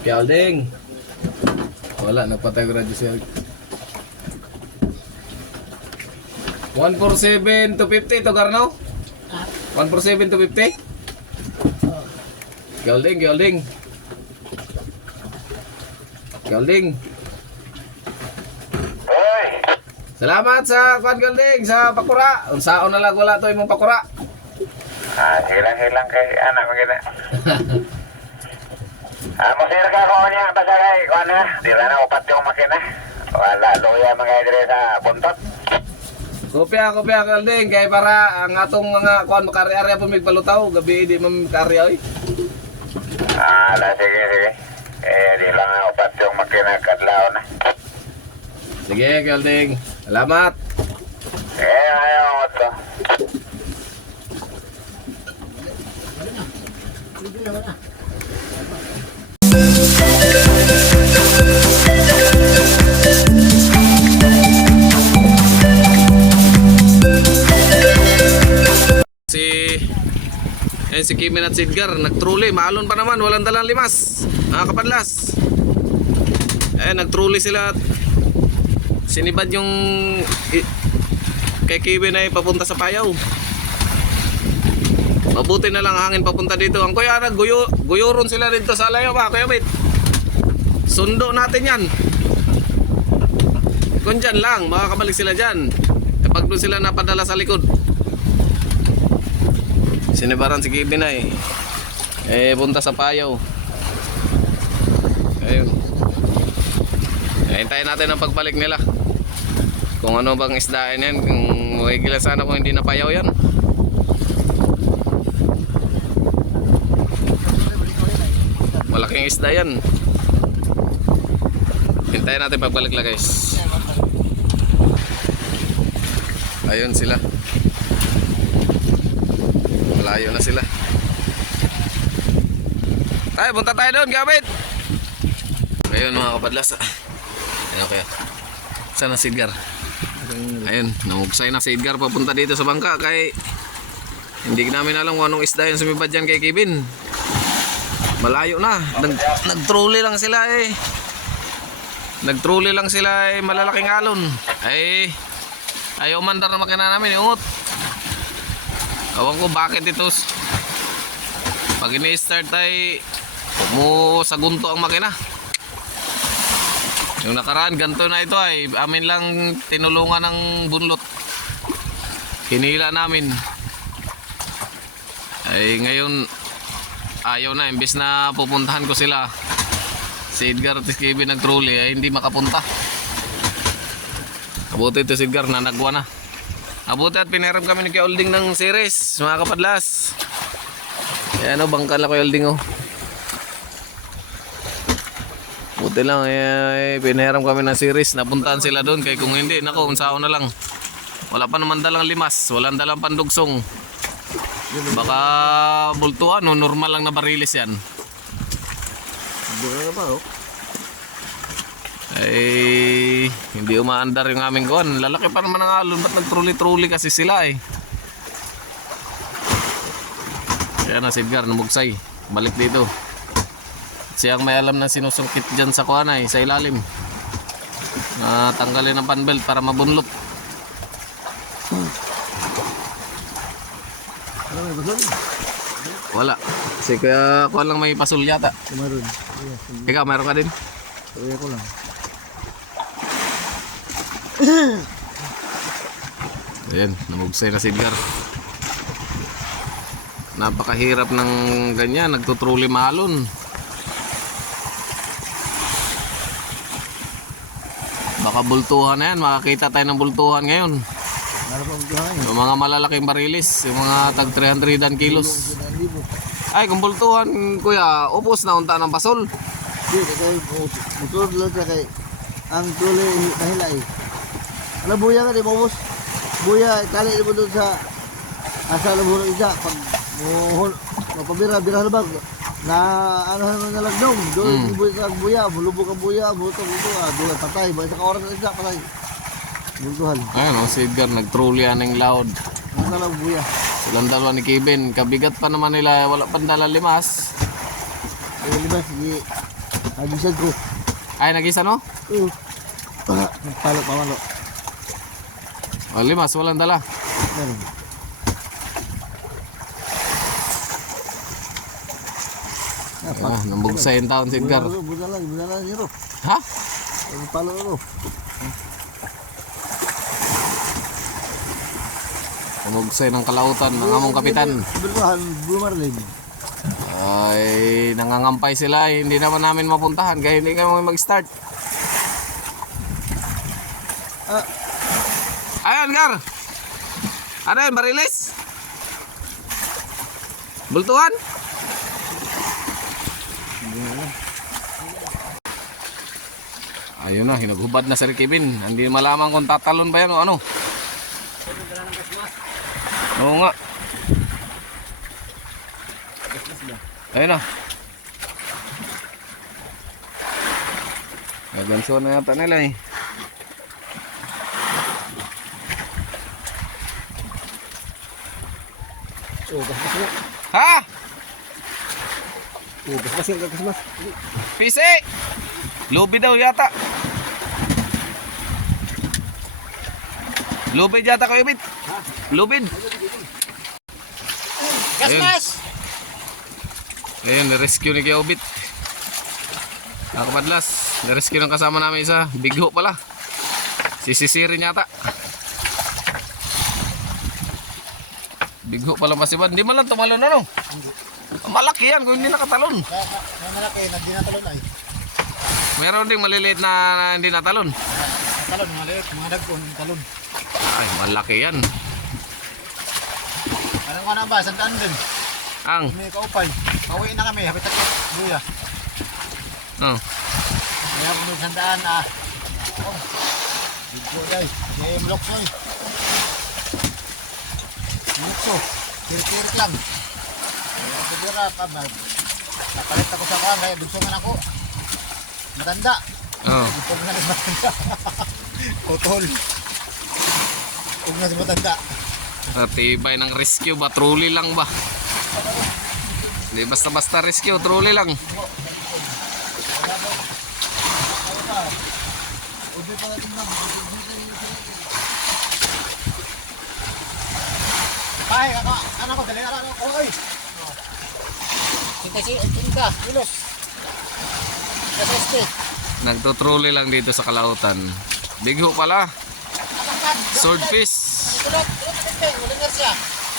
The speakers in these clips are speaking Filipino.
Kaya Alding. Wala, nagpatay ko radyo siya. 147 to 50 to Garno? 147 to 50? Galding, Galding. Galding. Hoy! Salamat sa kwan Galding, sa pakura. Unsaon na lang wala to imong pakura. Hilang-hilang kay anak mo kita. Musir ka ko niya, basta kay kuha na. Di na upat yung makina. Wala, luya mga dire sa buntot. Kopya Galding, kay para ang atong mga kwan makari-arya po may palutaw. Gabi di mamkarya oy. Sige. Di lang upat yung makina kadlaw na. Sige Galding, salamat. Ayaw mo to. Si Kimin at Sidgar nagtruli, maalon pa naman, walang dalang limas mga kapadlas. Nagtruli sila at sinibad yung kay Kimin ay papunta sa Payaw. Mabuti na lang hangin papunta dito. Ang kuya guyoron sila dito sa Alayo ba kuya Bit? Sundo natin yan. Kung dyan lang makakabalik sila dyan kapag doon sila napadala sa likod. Sinibaran si Kevin ay punta sa Payaw. Ayun. Hintayin natin ang pagbalik nila. Kung ano bang isdaan yan, kung magigila sana kung hindi na Payaw yan. Malaking isda yan. Hintayin natin pagbalik nila guys. Ayun sila. Malayo na sila. Tayo, punta tayo doon, Gabit. Ayun mga kapadlas. Ayun kaya. Saan ang Sidgar? Ayun, namugsay na si Edgar papunta dito sa bangka kay hindi namin alam kung anong isda yung sumibad dyan kay Kevin. Malayo na. Nagtruli lang sila eh. Nagtruli lang sila eh, malalaking alon. Ayaw mandar na makina namin, iungot. Awan ko bakit ito pag ini-start ay sagunto ang makina. Yung nakaraan ganito na ito ay amin lang tinulungan ng bunlot. Hinila namin. Ay ngayon ayaw na, imbes na pupuntahan ko sila si Edgar at si Kevin nagtruli ay hindi makapunta. Abuti ito si Edgar na nagwa na. Abuti at pinaram kami ni Kuya Alding ng series mga kapadlas. Ayan o, bangka na Kuya Alding o. Buti lang pinaram kami ng series. Napuntahan sila doon kay kung hindi nako unsao na lang. Wala pa naman dalang limas, walang dalang pandugsong. Baka bultuhan o normal lang na barilis yan. Ay hindi umaandar yung aming kuwan. Lalaki pa naman ang alon. Ba't nagtruli-truli kasi sila eh. Kaya na si Edgar numugsay. Balik dito. Siyang may alam na sinusungkit dyan sa kuwan ay sa ilalim. Tanggalin ang panbelt para mabunlot. Wala. Kasi kaya kuwan lang may pasul yata. Ikaw meron ka din? Kaya ko lang. Ayan, namugsay na si Edgar. Napakahirap ng ganyan, nagtutruli malon. Baka bultuhan na yan, makakita tayo ng bultuhan ngayon. Yung mga malalaking barilis, yung mga tag 300 kilos. Ay, kung bultuhan kuya, upos na unta ng pasol. Hindi, kaya motor lang siya kay ang tuloy nahilay. Ano buya ka, di ba boss? Buya, tali mo doon sa asa laburo isa. Pag mapabira-bira labag na ano naman nalagdong. Doon buya sa buya, bulubog ang buya, buto, doon patay. Basta ka oras na isa, patay. Bultuhan. Ayun, si Edgar nagtruli aneng loud. Ano talang buya? Silang dalawa ni Kevin, kabigat pa naman nila, wala pa dala limas. Ay, libas, sige. Nagisag ko. Ay, nagisa no? Nagpalo pa malo. O, limas, walang dala. Meron. Ah, nambugsay yung taon si Edgar. Budalan nito. Ha? Nagpalo ito. Nambugsay ng kalautan ng among kapitan. Berbahan, bumarlin. Ay, nangangampay sila. Hindi naman namin mapuntahan kaya hindi kami mag-start. Ah, Ay, Edgar! Ano yun, barilis? Bultuhan? Ayun na, hinughubad na si Kevin. Hindi malaman kung tatalon ba yan o ano. Oo nga. Ayun na. Naganso na yata nila eh. oh, kasmas. Ha? Oh, kasmas. Pisi! Lubi daw yata. Lubid yata kayo, Bit. Lubid. Kasmas! Ayun, na-rescue ni Kuya Obit. Nakapadlas, na-rescue ng kasama namin isa. Bigho pala. Sisisirin yata. Bigho pala masiban. Hindi man lang tumalon ano. Malaki yan kung hindi nakatalon. May malaki, hindi natalon ay. Meron ding maliliit na hindi natalon. Talon, maliit, mga dagkon, talon. Ay, malaki yan. Anong ka na ba? Sandaan din. Ang, May kaupay. Pauwi na kami, habitat ko. Buya. oh. Kaya kung may sandaan, oh. Dito yay. Kaya yung blokso eh. Blokso. Kirik-kirik lang. Kaya ako dira pa. Napalit ako sa kwan, kaya dugsungan ako. Matanda. Oh. Ito na si matanda. Putol. Huwag na si matanda. Tibay ng rescue ba? Truly lang ba? Hindi basta-basta rescue, truly lang. Ay, ano ko, dali ano ko, oy. Tinta, kilos. Kaseste. Nagtutruly lang dito sa Kalautan. Bigho pala. Swordfish. Tulot, ulingar siya.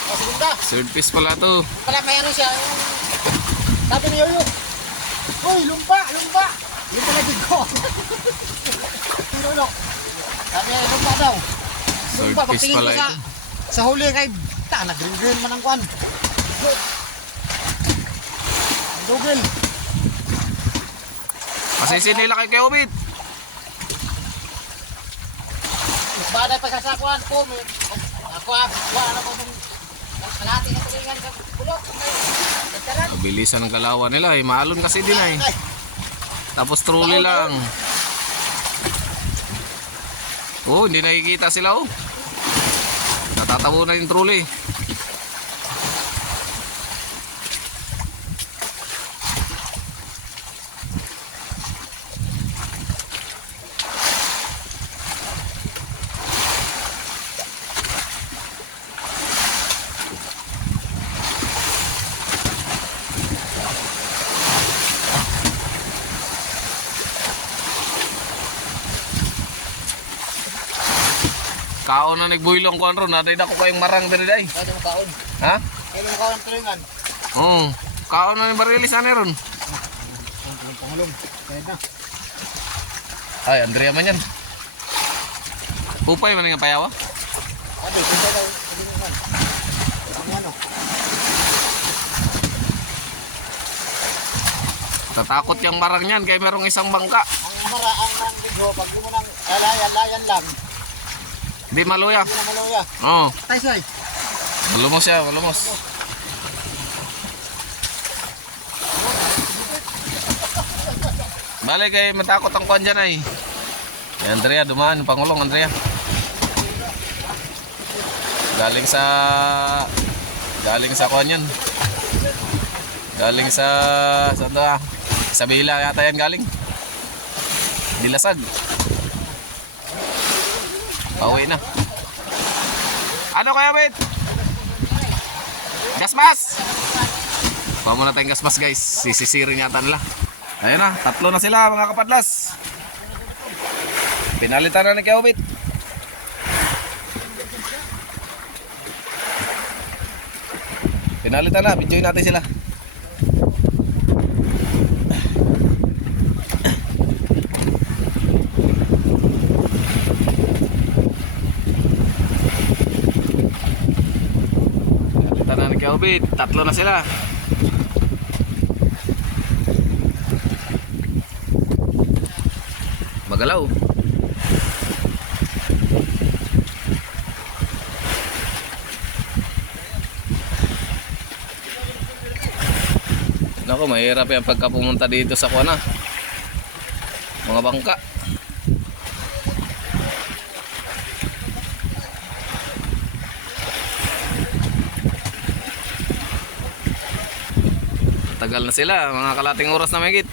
O, segunda. Swordfish pala to. Pala may ano siya, yung... Sabi ni Yoyo. Uy, lumpa. Lumpa na ko. Ano? Sabi niya, lumpa daw. Lumpa, Swordfish pagtingin pala ko sa... ito. Sa huli kay... Nag-green man ang kwan. Dugil. Masisi nila kay Obit. Baday pa sa kwan ko. Ako, ano ko mong... Kalahati na tulingan sa bulok. Mabilisan ng kalawan nila eh. Maalon kasi din eh. Tapos truly lang. Oh, hindi nakikita sila oh. Natatabo na yung truly. Kaon na nagbuilong ko ron, naday na ko kayong marang diri day. Kaya mo kaon. Ha? Kaya mo kaon tulingan. Oo. Kaon na ni barilis ani ron. Pangulong. Kaya na. Ay, Andrea man yan. Upay man nga payawa. Sabi, kung daw tulingan. Ano? Tatakot yung marang yan kaya merong isang bangka. Ang bigho, pag mo nang layan lang. Di maluya. Hindi na maluya. Oo. Tay, soy. Malumos siya, malumos. Bale kay matakot ang kwan dyan ay. Kay Andrea, dumaan, Pangulong Andrea. Galing sa kwan yun. Galing sa Isabela yata yan galing. Dilasag. Pauwi na. Ano kaya, wait? Gasmas! Kuha muna tayong gasmas, guys. Sisisirin yata nila. Ayun na, 3 na sila mga kapadlas. Pinalitan na ni Kiawit. Pinalitan na, videoin natin sila. Pinalitan na ni Kiawit, 3 na sila. Magalaw. Naku, mahirap yan pagka pumunta dito sa kuwana. Mga bangka. Tagal na sila, mga kalating oras na mahigit.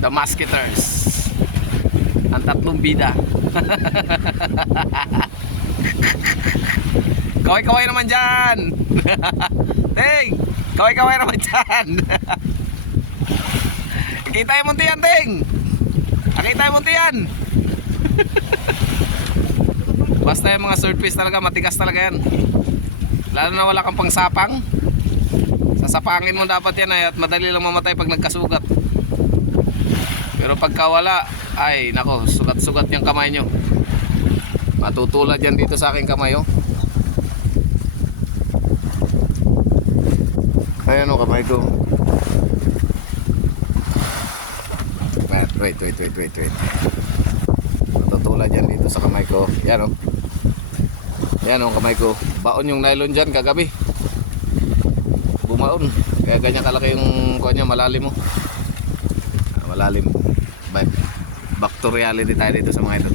The Musketeers. Ang 3 bida. Kaway-kaway naman dyan. Ting! Kaway-kaway naman dyan. Kita yung munti yan, Ting. Kita yung munti yan. Basta yung mga surface talaga, matigas talaga yan. Lalo na wala kang pangsapang. Sasapangin mo dapat yan ay, at madali lang mamatay pag nagkasugat. Pero pagka wala, ay nako, sugat-sugat yung kamay nyo. Matutulad yan dito sa aking kamay, oh. Ayan o, kamay ko. Wait. Matutulad yan dito sa kamay ko. Yan o. Yan o, kamay ko. Baon yung nylon dyan kagabi. Bumaon. Kaya ganyan kalaki yung kanya, malalim mo. Malalim. But back to reality tayo dito sa mga ito.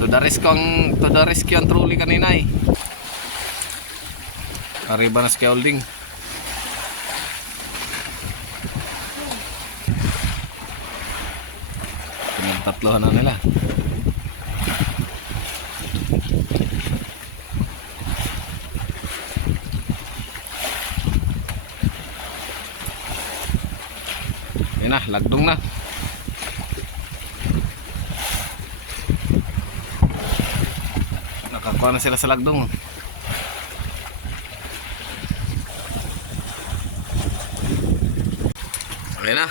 To the rescue ang truly kanina eh. Arriba na scalding. Pinagtatlohan na nila. Yan na, lagdong na. Nakakuha na sila sa lagdong. Ayan na.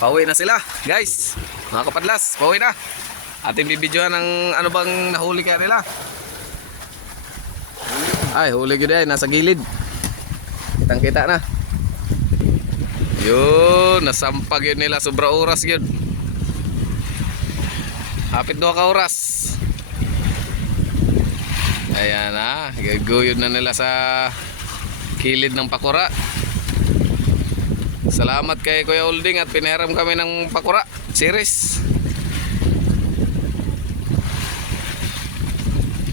Pauwi na sila, guys. Mga kapadlas, pauwi na. Ating bibidyohan ng ano bang nahuli kaya nila. Ay, huli ko din, nasa gilid. Kitang kita na. Yun, nasampag yun nila, sobra oras yun. Hapit 2 ka oras. Ayan na, gaguyod na nila sa kilid ng pakura. Salamat kay Kuya Ulding at pinahiram kami ng pakura series.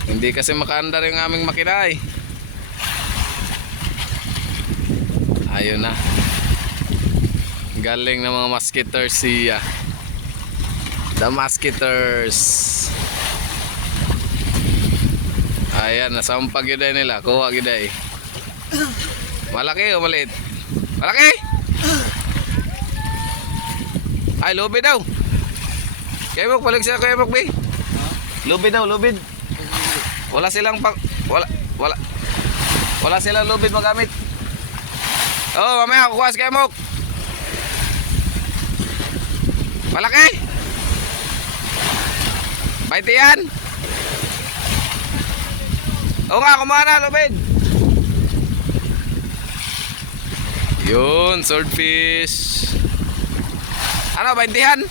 Hindi kasi makaandar yung aming makina eh. Ayun na. Galing ng mga Musketeers siya. The Musketeers. Ayan, nasampag yun din nila. Kuha yun din. Malaki o maliit? Malaki? Ay, lubid daw. Kaya mo, palig sila Kuya Mok, be. Lubid daw, lubid. Wala silang wala silang lubid magamit. Oh, mamaya kukuha si Kuya Mok. Malaki? Baiti yan? Oo nga, kumuha na, lubid. Yun, swordfish. Ano, 20-han?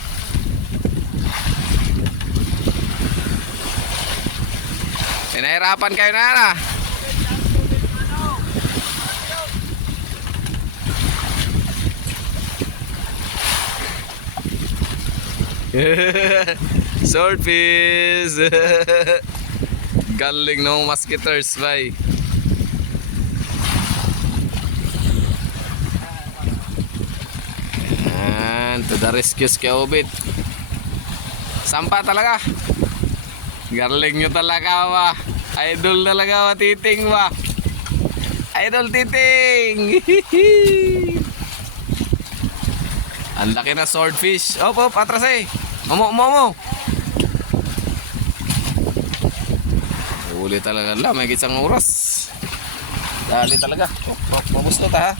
Pinahirapan kayo na na. Swordfish. Galing ng musketers, bay. Yan, to the rescue kay Obit. Sampa talaga. Galing nyo talaga ba. Idol talaga ba, Titing ba. Idol Titing. Ang laki na swordfish. Op, atras eh. Momo. Uli talaga lang, may isang oras. Dali talaga. Mabus na ta ha.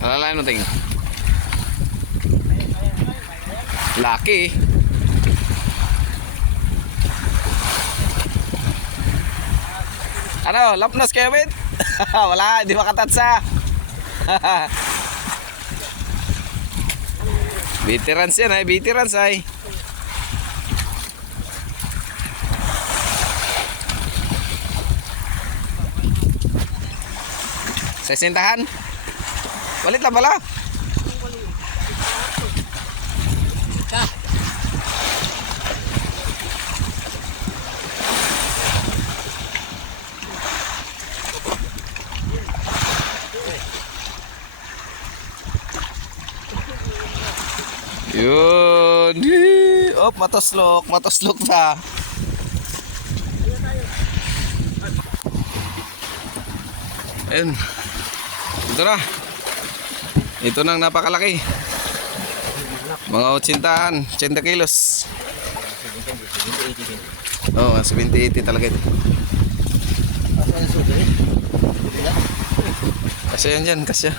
Alalain mo ting. Laki. Ano, lapnos kayo, Win? Wala, di makatatsa. Veterans yan ay, veterans ay. Sesintahan? Walit lang pala. Yun. Op, matoslok pa. Ayun. Ito na. Ito nang napakalaki. Mga 80 kilos. Oh, 70-80 talaga ito. Kasya yan dyan, kasya.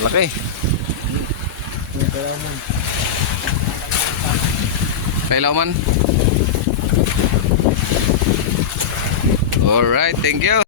Malaki. Pailaw man. Alright, thank you.